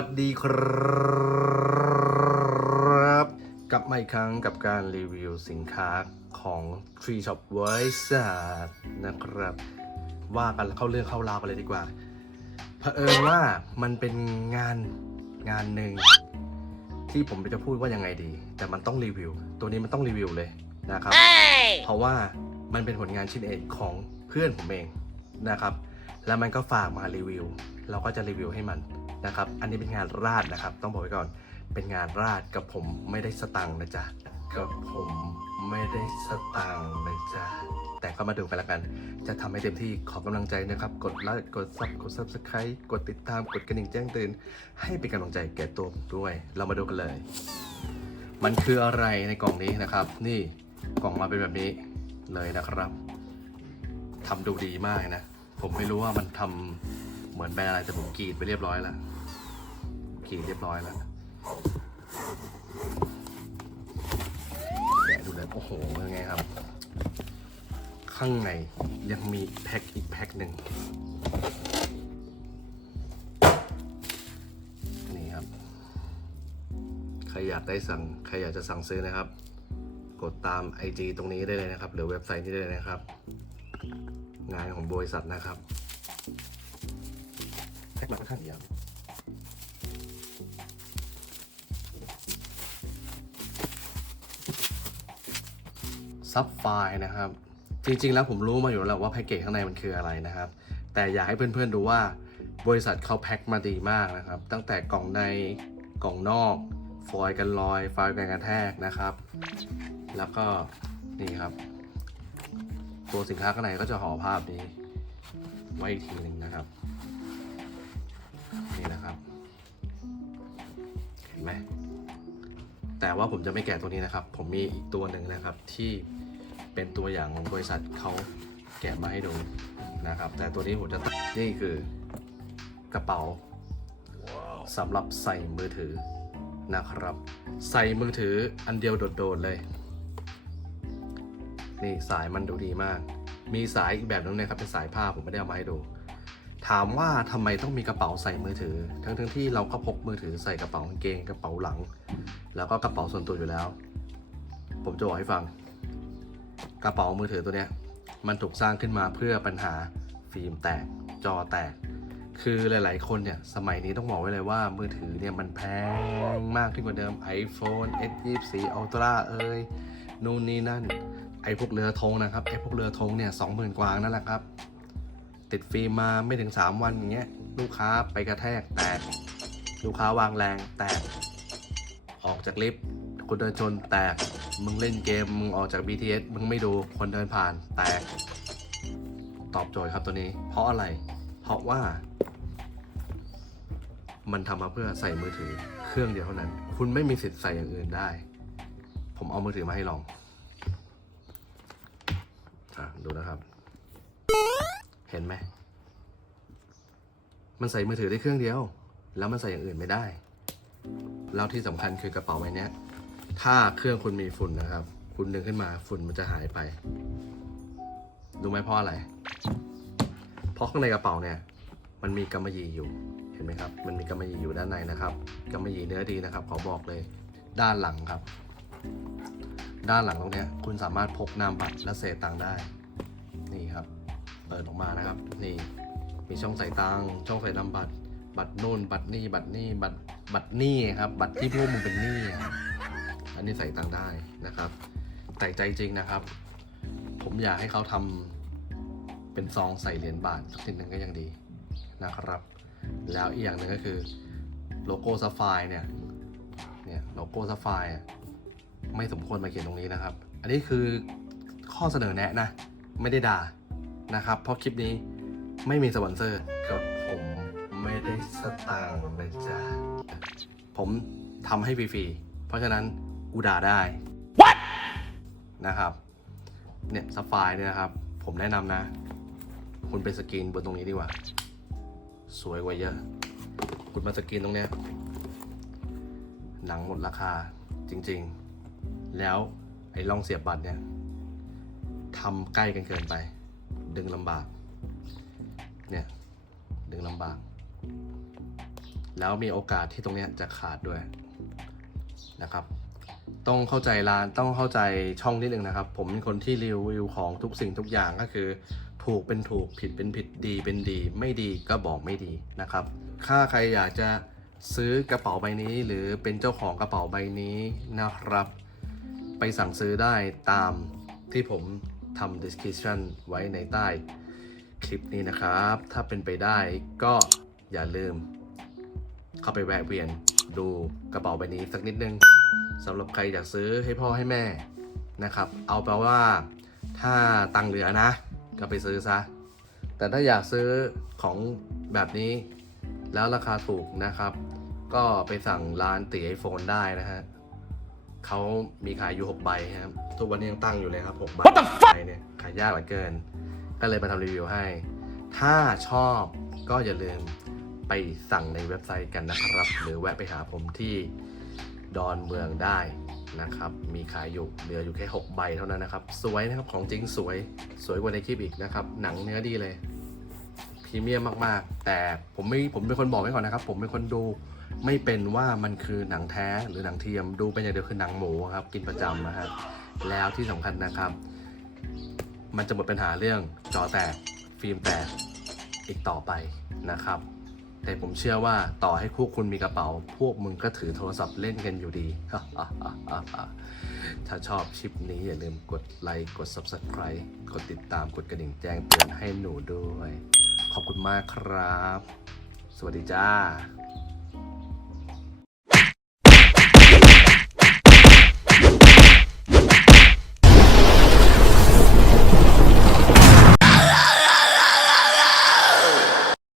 วัสดีครับ กลับมาอีกครั้งกับการรีวิวสินค้าของ Tree Shop Voice นะครับ ว่ากันเข้าเรื่องเข้าราวกันเลยดีกว่าเผอิญว่ามันเป็นงานงานหนึ่งที่ผมจะพูดว่ายังไงดี แต่มันต้องรีวิว ตัวนี้มันต้องรีวิวเลยนะครับ เพราะว่ามันเป็นผลงานชิ้นเอกของเพื่อนผมเองนะครับ แล้วมันก็ฝากมารีวิว เราก็จะรีวิวให้มัน นะครับ อันนี้เป็นงานราดนะครับ ต้องบอกไว้ก่อน เป็นงานราดกับผมไม่ได้สตังค์นะจ๊ะ กับผมไม่ได้สตังค์นะจ๊ะ แต่ก็มาดูกันละกัน จะทำให้เต็มที่ขอกำลังใจนะครับ กดไลค์ กดซับ กด subscribe กดติดตาม กดกระดิ่งแจ้งเตือน ให้เป็นกำลังใจแก่ตัวผมด้วย เรามาดูกันเลย มันคืออะไรในกล่องนี้นะครับ นี่กล่องมาเป็นแบบนี้เลยนะครับทำดูดีมากนะ ผมไม่รู้ว่ามันทำ เหมือนแบรนด์อะไรแต่ผมกรีดไปเรียบร้อยแล้วกรีดเรียบร้อยแล้วแกะดูเลยโอ้โหยังไงครับ ข้างในยังมีแพ็คอีกแพ็คหนึ่งนี่ครับ ใครอยากได้สั่งใครอยากจะสั่งซื้อนะครับ กดตาม IG ตรงนี้ได้เลยนะครับ หรือเว็บไซต์นี้ได้เลยนะครับ งานของบริษัทนะครับ แพ็คมาค่อนข้างยวซับไฟล์นะครับ จริงๆ แล้วผมรู้มาอยู่แล้วว่าแพ็กเกจข้างในมันคืออะไรนะครับ แต่อยากให้เพื่อนๆดูว่าบริษัทเขาแพ็คมาดีมากนะครับ ตั้งแต่กล่องในกล่องนอกฟอยล์กันรอยฟอยล์กันกระแทกนะครับ แล้วก็นี่ครับ ตัวสินค้าข้างในก็จะห่อภาพนี้ ไว้อีกทีหนึ่งนะครับ นี่นะครับ เห็นไหมแต่ว่าผมจะไม่แกะตัวนี้นะครับ ผมมีอีกตัวหนึ่งนะครับที่เป็นตัวอย่างของบริษัทเขาแกะมาให้ดูนะครับ แต่ตัวนี้ผมจะนี่คือกระเป๋าสำหรับใส่มือถือนะครับ ใส่มือถืออันเดียวโดดๆเลย นี่สายมันดูดีมาก มีสายอีกแบบนึงนะครับเป็นสายผ้าผมไม่ได้เอามาให้ดู ถามว่าทำไมต้องมีกระเป๋าใส่มือถือ ทั้งทั้งๆที่เราก็พกมือถือใส่กระเป๋ากางเกงกระเป๋าหลัง แล้วก็กระเป๋าส่วนตัวอยู่แล้ว ผมจะบอกให้ฟัง กระเป๋ามือถือตัวเนี้ยมันถูกสร้างขึ้นมาเพื่อปัญหาฟิล์มแตกจอแตก คือหลาย ๆ คนเนี่ยสมัยนี้ต้องบอกไว้เลยว่ามือถือเนี่ยมันแพงมากขึ้นกว่าเดิม iPhone S24 Ultra เอ้ยนู่นนี่นั่นไอ้พวกเรือธงนะครับไอ้พวกเรือธงเนี่ยสองหมื่นกว่านั่นแหละครับ ติดฟิล์มมาไม่ถึง 3 วันอย่างเงี้ยลูกค้าไปกระแทกแตก ลูกค้าวางแรงแตก ออกจากลิฟต์คนเดินชนแตก มึงเล่นเกม มึงออกจาก BTS มึงไม่ดูคนเดินผ่านแตก ตอบโจทย์ครับตัวนี้ เพราะอะไร เพราะว่า มันทำมาเพื่อใส่มือถือเครื่องเดียวเท่านั้น คุณไม่มีสิทธิ์ใส่อย่างอื่นได้ ผมเอามือถือมาให้ลองอะดูนะครับ ห็นไหม มันใส่มือถือได้เครื่องเดียว แล้วมันใส่อย่างอื่นไม่ได้ แล้วที่สำคัญคือกระเป๋าใบนี้ถ้าเครื่องคุณมีฝุ่นนะครับ คุณดึงขึ้นมาฝุ่นมันจะหายไป รู้ไหมเพราะอะไร เพราะข้างในกระเป๋าเนี่ย มันมีกำมะหยี่อยู่ เห็นไหมครับ มันมีกำมะหยี่อยู่ด้านในนะครับกำมะหยี่เนื้อดีนะครับ ขอบอกเลย ด้านหลังครับ ด้านหลังตรงนี้คุณสามารถพกนามบัตรและเศษตังค์ได้ เปิดออกมานะครับนี่มีช่องใส่ตังค์ช่องใส่นามบัตร บัตรนู่นบัตรนี่บัตรนี่บัตรบัตรนี่ครับ บัตรที่พวกมึงเป็นหนี้อะอันนี้ใส่ตังค์ได้นะครับ แต่ใจจริงนะครับ ผมอยากให้เขาทำเป็นซองใส่เหรียญบาทสักนิดหนึ่งก็ยังดีนะครับ แล้วอีกอย่างหนึ่งก็คือโลโก้ซัฟไฟเนี่ยเนี่ยโลโก้ซัฟไฟไม่สมควรมาเขียนตรงนี้นะครับ อันนี้คือข้อเสนอแนะนะ ไม่ได้ด่า นะครับ เพราะคลิปนี้ไม่มีสปอนเซอร์กับผมไม่ได้สตางค์เลยจ้าผมทำให้ฟรีๆ เพราะฉะนั้นกูด่าได้ What? นะครับ เนี่ยซัฟไฟเนี่ยนะครับ ผมแนะนำนะ คุณไปสกรีนบนตรงนี้ดีกว่า สวยกว่าเยอะ คุณมาสกรีนตรงเนี้ยหนังหมดราคาจริงๆ แล้วไอ้ร่องเสียบบัตรเนี่ยทำใกล้กันเกินไป ดึงลำบาก เนี่ย ดึงลำบาก แล้วมีโอกาสที่ตรงเนี้ยจะขาดด้วยนะครับ ต้องเข้าใจร้านต้องเข้าใจช่องนิดนึงนะครับ ผมเป็นคนที่รีวิวของทุกสิ่งทุกอย่างก็คือ ถูกเป็นถูกผิดเป็นผิดดีเป็นดี ไม่ดีก็บอกไม่ดีนะครับ ถ้าใครอยากจะซื้อกระเป๋าใบนี้ หรือเป็นเจ้าของกระเป๋าใบนี้นะครับ ไปสั่งซื้อได้ตามที่ผม ทำ description ไว้ในใต้คลิปนี้นะครับ ถ้าเป็นไปได้ก็อย่าลืม เข้าไปแวะเวียนดูกระเป๋าใบนี้สักนิดนึงสำหรับใครอยากซื้อให้พ่อให้แม่นะครับ เอาแปลว่า ถ้าตังเหลือนะ ก็ไปซื้อซะ แต่ถ้าอยากซื้อของแบบนี้ แล้วราคาถูกนะครับ ก็ไปสั่งร้านตีไอโฟนได้นะฮะ เขามีขายอยู่ 6 ใบครับ ทุกวันนี้ยังตั้งอยู่เลยครับ 6 ใบเนี่ยขายยากเหลือเกิน ก็เลยมาทำรีวิวให้ ถ้าชอบก็อย่าลืมไปสั่งในเว็บไซต์กันนะครับ หรือแวะไปหาผมที่ดอนเมืองได้นะครับ มีขายอยู่เหลืออยู่แค่ 6 ใบเท่านั้นนะครับ สวยนะครับของจริงสวย สวยกว่าในคลิปอีกนะครับ หนังเนื้อดีเลยพรีเมียมมาก ๆ แต่ผมไม่ผมเป็นคนบอกไว้ก่อนนะครับ ผมเป็นคนดู ไม่เป็นว่ามันคือหนังแท้หรือหนังเทียมดูเป็นอย่างเดียวคือหนังหมูครับ กินประจำนะฮะแล้วที่สำคัญนะครับ มันจะหมดปัญหาเรื่องจอแตกฟิล์มแตกอีกต่อไปนะครับ แต่ผมเชื่อว่าต่อให้คู่คุณมีกระเป๋า พวกมึงก็ถือโทรศัพท์เล่นกันอยู่ดี ถ้าชอบคลิปนี้อย่าลืมกดไลค์กด Subscribe กดติดตามกดกระดิ่งแจ้งเตือนให้หนูด้วย ขอบคุณมากครับ สวัสดีจ้า